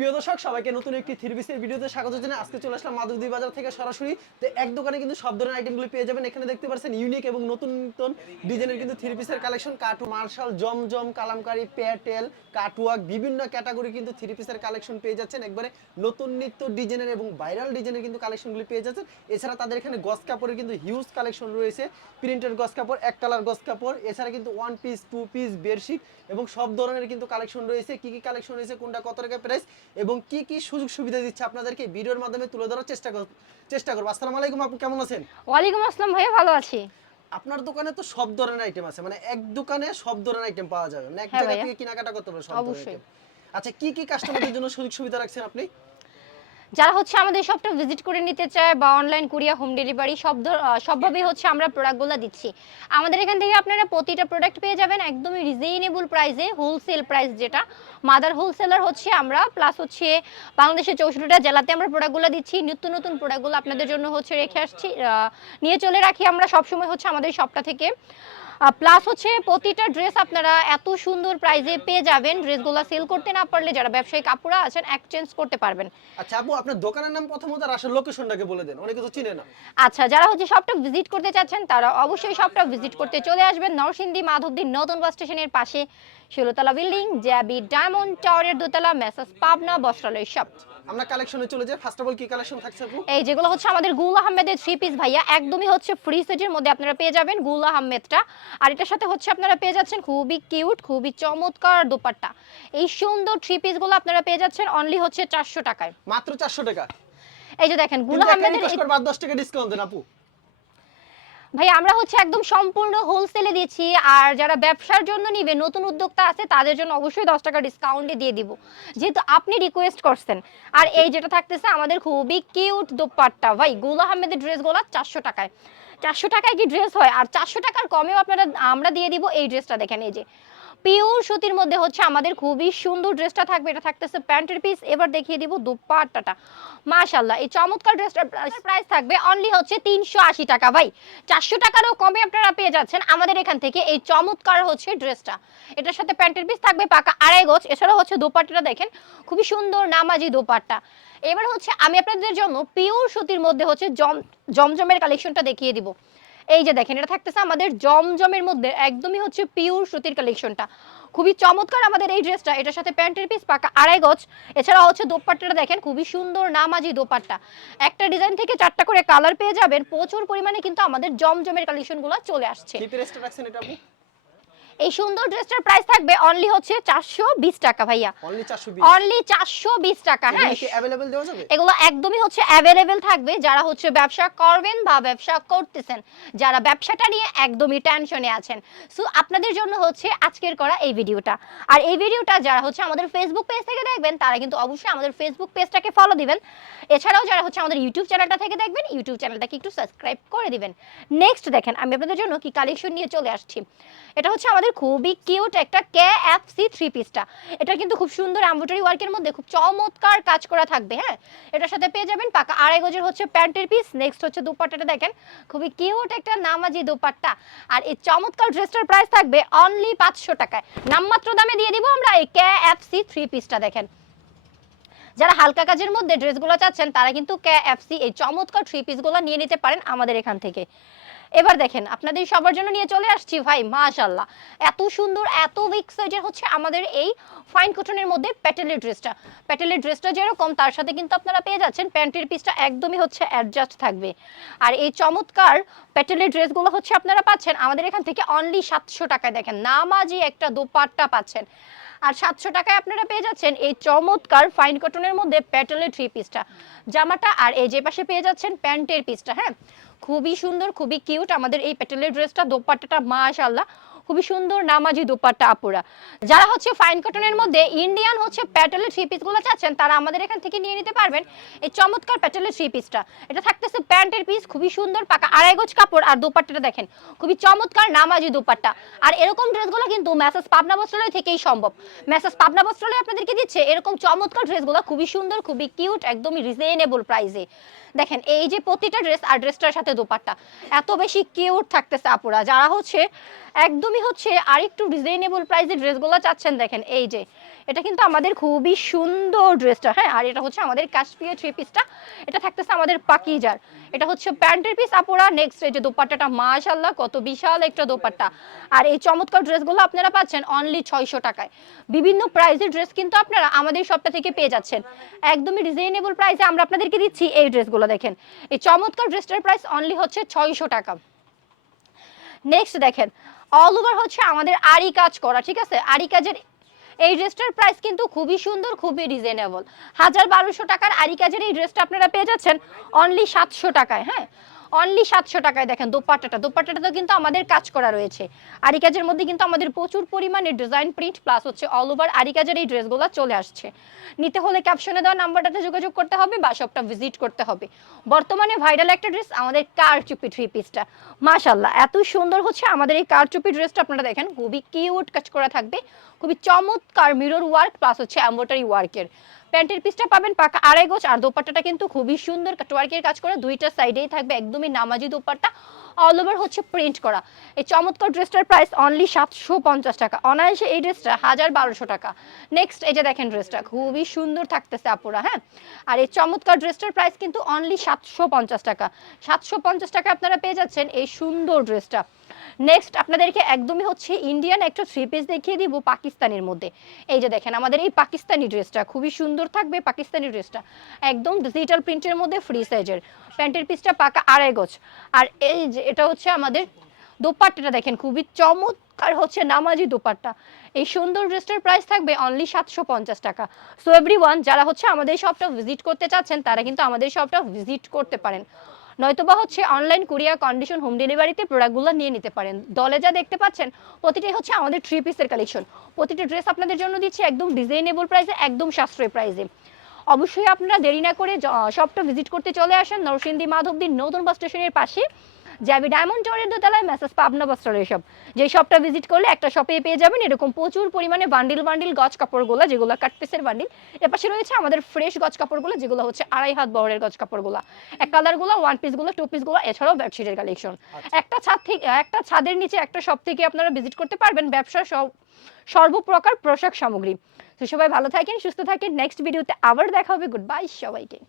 প্রিয় দর্শক সবাইকে নতুন একটি থ্রি পিসের ভিডিওতে স্বাগত জানাই। আজকে চলে আসলাম মাধবদী বাজার থেকে সরাসরি। তো এক দোকানে কিন্তু সব ধরনের আইটেমগুলো পেয়ে যাবেন। এখানে দেখতে পাচ্ছেন ইউনিক এবং নতুন নতুন ডিজাইনের কিন্তু থ্রি পিসের কালেকশন, কাটু, মার্শাল, জমজম, কালামকারী, প্যাটেল, কাটওয়ার্ক, বিভিন্ন ক্যাটাগরি কিন্তু থ্রি পিসের কালেকশন পেয়ে যাচ্ছেন। একবারে নতুন নিত্য ডিজাইনের এবং ভাইরাল ডিজাইনের কিন্তু কালেকশনগুলি পেয়ে যাচ্ছেন। এছাড়া তাদের এখানে গস কাপড়ের কিন্তু হিউজ কালেকশন রয়েছে, প্রিন্টেড গস কাপড়, এক কালার গস কাপড়, এছাড়া কিন্তু one piece, two piece, bedsheet এবং সব ধরনের কিন্তু কালেকশন রয়েছে। কি কি কালেকশন রয়েছে, কোনটা কত টাকা প্রাইস এবং কি কি সুযোগ সুবিধা দিচ্ছে আপনাদেরকে ভিডিওর মাধ্যমে তুলে ধরার চেষ্টা করব। আসসালামু আলাইকুম আপু, কেমন আছেন? ওয়ালাইকুম আসসালাম ভাইয়া, ভালো আছি। আপনার দোকানে তো সব ধরনের আইটেম আছে, মানে এক দোকানে সব ধরনের আইটেম পাওয়া যাবে, মানে এক হ্যাঁ জায়গা ভাইয়া, থেকে কেনাকাটা করতে পারবে সব ধরনের অবশ্যই। আইটেম। আচ্ছা, কি কি কাস্টমারদের জন্য সুযোগ সুবিধা রাখছেন আপনি? যারা হচ্ছে আমাদের শপটা ভিজিট করে নিতে চায় বা অনলাইন কুরিয়ার, হোম ডেলিভারি সবভাবেই হচ্ছে আমরা প্রোডাক্টগুলো দিচ্ছি। আমাদের এখান থেকে আপনারা প্রতিটা প্রোডাক্ট পেয়ে যাবেন একদমই রিজনেবল প্রাইসে, হোলসেল প্রাইস যেটা। মাদার হোলসেলার হচ্ছে আমরা, প্লাস হচ্ছে বাংলাদেশের 64টা জেলাতে আমরা প্রোডাক্টগুলো দিচ্ছি। নিত্য নতুন প্রোডাক্টগুলো আপনাদের জন্য হচ্ছে রেখে আসছি, নিয়ে চলে রাখি আমরা সবসময় হচ্ছে আমাদের শপটা থেকে। প্লাস হচ্ছে প্রতিটা ড্রেস আপনারা এত সুন্দর প্রাইসে পেয়ে যাবেন, ড্রেসগুলো সেল করতে না পারলে যারা ব্যবসায়ী কাপড়া আছেন এক্সচেঞ্জ করতে পারবেন। আচ্ছা আপু, আপনার দোকানের নাম প্রথমত আর আসল লোকেশনটাকে বলে দেন, অনেকে তো চিনে না। আচ্ছা, যারা হচ্ছে শপটা ভিজিট করতে চাচ্ছেন তারা অবশ্যই শপটা ভিজিট করতে চলে আসবেন নরসিংদী মাধবদী নতুন বাস স্টেশনের পাশে, 16তলা বিল্ডিং, জ্যাবি ডায়মন্ড টাওয়ারের দোতলা, মেসাস পাবনা বস্ত্রালয় শপ। আমরা কালেকশনে চলে যাই। ফার্স্ট অফ অল কি কালেকশন থাকছে আপু? এই যেগুলো হচ্ছে আমাদের গুল আহমেদের থ্রি পিস ভাইয়া, একদমই হচ্ছে ফ্রি সেটের মধ্যে আপনারা পেয়ে যাবেন গুল আহমেদটা। আর এটার সাথে হচ্ছে আপনারা পেয়ে যাচ্ছেন খুবই কিউট, খুবই চমৎকার দোপাট্টা। এই সুন্দর থ্রি পিসগুলো আপনারা পেয়ে যাচ্ছেন অনলি হচ্ছে 400 টাকায়, মাত্র 400 টাকা। এই যে দেখেন গুল কিন্তু একটা আহমেদের। রিকোয়েস্ট করব, আর 10 টাকা ডিসকাউন্ট দেন আপু। ভাই আমরা হচ্ছে একদম সম্পূর্ণ হোলসেলে দিচ্ছি, আর যারা ব্যবসার জন্য নিবে, নতুন উদ্যোক্তা আছে, তাদের জন্য অবশ্যই 10 টাকা ডিসকাউন্টে দিয়ে দিব, যেহেতু আপনি রিকোয়েস্ট করছেন। আর এই যেটা থাকতেছে আমাদের খুবই কিউট দোপাট্টা ভাই, গুল আহমেদের ড্রেসগুলো 400 টাকায়। 400 টাকায় কি ড্রেস হয়? আর 400 টাকার কমেও আপনারা আমরা দিয়ে দিব এই ড্রেসটা। দেখেন এই যে পিওর সুতির মধ্যে হচ্ছে আমাদের খুবই সুন্দর ড্রেসটা থাকবে। এটা থাকতেছে প্যান্টের পিস। এবার দেখিয়ে দিব দোপাট্টাটা। মাশাআল্লাহ, এই চমৎকার ড্রেসটার প্রাইস থাকবে অনলি হচ্ছে 380 টাকা ভাই। 400 টাকারও কমে আপনারা পেয়ে যাচ্ছেন আমাদের এখান থেকে এই চমৎকার হচ্ছে ড্রেসটা। এটার সাথে প্যান্টের পিস থাকবে পাকা 2.5 গজ। এছাড়াও হচ্ছে দোপাট্টাটা দেখেন খুবই সুন্দর নামাজি দোপাট্টা। এবার হচ্ছে আমি আপনাদের জন্য পিওর সুতির মধ্যে হচ্ছে জমজমের কালেকশনটা দেখিয়ে দিব। এই যে দেখেন, এটা থাকতেছে আমাদের জমজমের মধ্যে একদমই হচ্ছে পিওর সুতির কালেকশনটা। খুবই চমৎকার আমাদের এই ড্রেসটা। এটার সাথে প্যান্টের পিস পাকা 2.5 গজ। এছাড়া হচ্ছে দোপাট্টাটা দেখেন খুবই সুন্দর নামাজি দোপাট্টা। একটা ডিজাইন থেকে 4টা করে কালার পেয়ে যাবেন। প্রচুর পরিমাণে কিন্তু আমাদের জমজমের কালেকশনগুলো চলে আসছে। কি প্রাইসটা রাখছেন এটা আপু? এই সুন্দর ড্রেসটার প্রাইস থাকবে অনলি হচ্ছে 420 টাকা ভাইয়া, অনলি 420। অনলি 420 টাকা। হ্যাঁ, কি अवेलेबल দেওয়া যাবে? এগুলো একদমই হচ্ছে অ্যাভেলেবেল থাকবে যারা হচ্ছে ব্যবসা করবেন বা ব্যবসা করতেছেন, যারা ব্যবসাটা নিয়ে একদমই টেনশনে আছেন। সো আপনাদের জন্য হচ্ছে আজকের করা এই ভিডিওটা। আর এই ভিডিওটা যারা হচ্ছে আমাদের ফেসবুক পেজ থেকে দেখবেন তারা কিন্তু অবশ্যই আমাদের ফেসবুক পেজটাকে ফলো দিবেন। এছাড়াও যারা হচ্ছে আমাদের ইউটিউব চ্যানেলটা থেকে দেখবেন, ইউটিউব চ্যানেলটাকে একটু সাবস্ক্রাইব করে দিবেন। নেক্সট দেখেন আমি আপনাদের জন্য কি কালেকশন নিয়ে চলে আসছি। এটা হচ্ছে আমাদের খুবই কিউট একটা KFC থ্রি পিসটা। এটা কিন্তু খুব সুন্দর এমব্রয়ডারি ওয়ার্কের মধ্যে খুব চমৎকার কাজ করা থাকবে। হ্যাঁ, এটার সাথে পেয়ে যাবেন পাকা 2.5 গজের হচ্ছে প্যান্টের পিস। নেক্সট হচ্ছে দুপাট্টাটা দেখেন খুবই কিউট একটা নামাজি দুপাট্টা। আর এই চমৎকার ড্রেসটার প্রাইস থাকবে অনলি 500 টাকায়। নামমাত্র দামে দিয়ে দিব আমরা এই KFC থ্রি পিসটা। দেখেন যারা হালকা কাজের মধ্যে ড্রেসগুলো চাচ্ছেন তারা কিন্তু KFC এই চমৎকার থ্রি পিসগুলো নিয়ে নিতে পারেন আমাদের এখান থেকে। এবার দেখেন আপনাদের সবার জন্য নিয়ে চলে আসছি ভাই, মাশাআল্লাহ এত সুন্দর এত বিগ সাইজের হচ্ছে আমাদের এই ফাইন কটনের মধ্যে প্যাটেলের ড্রেসটা। প্যাটেলের ড্রেসটা যেরকম তার সাথে কিন্তু আপনারা পেয়ে যাচ্ছেন প্যান্টের পিসটা একদমই হচ্ছে অ্যাডজাস্ট থাকবে। আর এই চমৎকার প্যাটেলের ড্রেসগুলো হচ্ছে আপনারা পাচ্ছেন আমাদের এখান থেকে অনলি 700 টাকায়। দেখেন নামাজি একটা দোপাট্টা পাচ্ছেন। আর 700 টাকায় আপনারা পেয়ে যাচ্ছেন এই চমৎকার ফাইন কটনের মধ্যে প্যাটেলের থ্রি পিসটা, জামাটা। আর এই যে পাশে পেয়ে যাচ্ছেন প্যান্টের পিসটা। হ্যাঁ, খুবই সুন্দর খুবই কিউট আমাদের এই প্যাটেলের ড্রেসটা। দোপাট্টাটা মাশাআল্লাহ খুবই সুন্দর নামাজি দোপাট্টা আপুরা। যারা হচ্ছে ফাইন কটনের মধ্যে ইন্ডিয়ান হচ্ছে প্যাটেলের থ্রি পিসগুলো চাচ্ছেন তারা আমাদের এখান থেকে নিয়ে নিতে পারবেন এই চমৎকার প্যাটেলের থ্রি পিসটা। এটা থাকতেছে প্যান্টের পিস, খুবই সুন্দর পাকা 2.5 গজ কাপড়। আর দোপাট্টাটা দেখেন খুবই চমৎকার নামাজি দোপাট্টা। আর এরকম ড্রেসগুলো কিন্তু মেসাস পাবনা বস্ত্রালয় থেকেই সম্ভব। মেসাস পাবনা বস্ত্রালয় আপনাদেরকে দিচ্ছে এরকম চমৎকার ড্রেসগুলো খুবই সুন্দর খুবই কিউট একদমই রিজনেবল প্রাইসে। দেখেন এই যে প্রতিটা ড্রেস আর ড্রেসটার সাথে দোপাট্টা এত বেশি কিউট থাকতেছে আপুরা। যারা হচ্ছে একদমই হচ্ছে আরেকটু রিজনেবল প্রাইসে ড্রেসগুলো চাচ্ছেন দেখেন এই যে এটা কিন্তু আমাদের খুবই সুন্দর ড্রেসটা, হ্যাঁ। আর এটা হচ্ছে আমাদের কাশ্মীর থ্রি পিসটা, এটা থাকতেছে আমাদের পাকিজার। এটা হচ্ছে প্যান্টের পিস আপুরা। নেক্সট এই যে দোপাট্টাটা, মাশাআল্লাহ কত বিশাল একটা দোপাট্টা। আর এই চমৎকার ড্রেসগুলো আপনারা পাচ্ছেন অনলি 600 টাকায়। বিভিন্ন প্রাইসের ড্রেস কিন্তু আপনারা আমাদের শপটা থেকে পেয়ে যাচ্ছেন একদমই রিজনেবল প্রাইসে। আমরা আপনাদেরকে দিচ্ছি এই ড্রেসগুলো, দেখেন এই চমৎকার ড্রেসটার প্রাইস অনলি হচ্ছে 600 টাকা। নেক্সট দেখেন, অল ওভার হচ্ছে আমাদের আরি কাজ করা, ঠিক আছে। আরি কাজের এই ড্রেসটার প্রাইস কিন্তু খুবই সুন্দর, খুবই রিজনেবল। 1200 টাকার আরি কাজের এই ড্রেসটা আপনারা পেয়ে যাচ্ছেন অনলি 700 টাকায়, হ্যাঁ অনলি 700 টাকায়। দেখেন দোপাট্টাটা কিন্তু আমাদের কাজ করা রয়েছে। আরি কাজের মধ্যে কিন্তু আমাদের প্রচুর পরিমাণে ডিজাইন প্রিন্ট প্লাস হচ্ছে অল ওভার আরি কাজের এই ড্রেসগুলো চলে আসছে। নিতে হলে ক্যাপশনে দেওয়া নাম্বারটাতে যোগাযোগ করতে হবে বা শপটা ভিজিট করতে হবে। বর্তমানে ভাইরাল একটা ড্রেস আমাদের কারচুপি থ্রি পিসটা, মাশাআল্লাহ এত সুন্দর হচ্ছে আমাদের এই কারচুপি ড্রেসটা। আপনারা দেখেন খুবই কিউট কাজ করা থাকবে, খুবই চমৎকার মিরর ওয়ার্ক প্লাস হচ্ছে এমব্রয়ডারি ওয়ার্কের। প্যান্টের পিসটা পাবেন পাকা 2.5 গজ, আর দোপাট্টাটা কিন্তু খুবই সুন্দর কাটওয়ার্কের কাজ করা, দুইটা সাইডেই থাকবে একদমই নামাজি দোপাট্টা, অল ওভার হচ্ছে প্রিন্ট করা। এই চমৎকার ড্রেসটার প্রাইস অনলি 750 টাকা। অনায়াসে এই ড্রেসটা 1200 টাকা। নেক্সট এই যে দেখেন ড্রেসটা খুবই সুন্দর থাকতেছে আপুরা, হ্যাঁ। আর এই চমৎকার ড্রেসটার প্রাইস কিন্তু অনলি 750 টাকা। 750 টাকা আপনারা পেয়ে যাচ্ছেন এই সুন্দর ড্রেসটা। নেক্সট আপনাদেরকে একদমই হচ্ছে ইন্ডিয়ান একটা থ্রি পিস দেখিয়ে দিব পাকিস্তানের মধ্যে। এই যে দেখেন আমাদের এই পাকিস্তানি ড্রেসটা খুবই সুন্দর থাকবে। পাকিস্তানি ড্রেসটা একদম ডিজিটাল প্রিন্টের মধ্যে ফ্রি সাইজের, প্যান্টের পিসটা পাকা 2.5 গজ। আর এই যে এটা হচ্ছে আমাদের দোপাট্টাটা, দেখেন খুবই চমৎকার হচ্ছে নামাজি দোপাট্টা। এই সুন্দর ড্রেসটার প্রাইস থাকবে অনলি 750 টাকা। সো এভরিওয়ান যারা হচ্ছে আমাদের শপটা ভিজিট করতে চাচ্ছেন তারা কিন্তু আমাদের শপটা ভিজিট করতে পারেন, নয়তোবা হচ্ছে অনলাইন কুরিয়ার কন্ডিশন হোম ডেলিভারিতে প্রোডাক্টগুলো নিয়ে নিতে পারেন। দলে যা দেখতে পাচ্ছেন প্রতিটাই হচ্ছে আমাদের থ্রি পিসের কালেকশন। প্রতিটা ড্রেস আপনাদের জন্য দিচ্ছি একদম রিজনেবল প্রাইসে, একদম সাশ্রয়ী প্রাইসে। অবশ্যই আপনারা দেরি না করে শপটা ভিজিট করতে চলে আসেন নরসিংদী মাধবদী নতুন বাস স্টেশনের পাশে যাবি ডায়মন্ড টাওয়ারের দোতলায় মেসেজ পাবনা বস্ত্রালয় শপ। যে শপটা ভিজিট করলে একটা শপে পেয়ে যাবেন এরকম প্রচুর পরিমাণে বান্ডিল গজ কাপড়গুলো, যেগুলো কাট পিসের বান্ডিল। এপাশে রয়েছে আমাদের ফ্রেশ গজ কাপড়গুলো, যেগুলো হচ্ছে 2.5 হাত বহরের গজ কাপড়গুলো, এক কালারগুলো, ওয়ান পিসগুলো, টু পিসগুলো, এছাড়াও বেডশিটের কালেকশন। একটা ছাদ থেকে একটা ছাদের নিচে একটা শপ থেকে আপনারা ভিজিট করতে পারবেন ব্যবসার সর্বপ্রকার পোশাক সামগ্রী। তো সবাই ভালো থাকেন, সুস্থ থাকেন। নেক্সট ভিডিওতে আবার দেখা হবে। গুড বাই সবাইকে।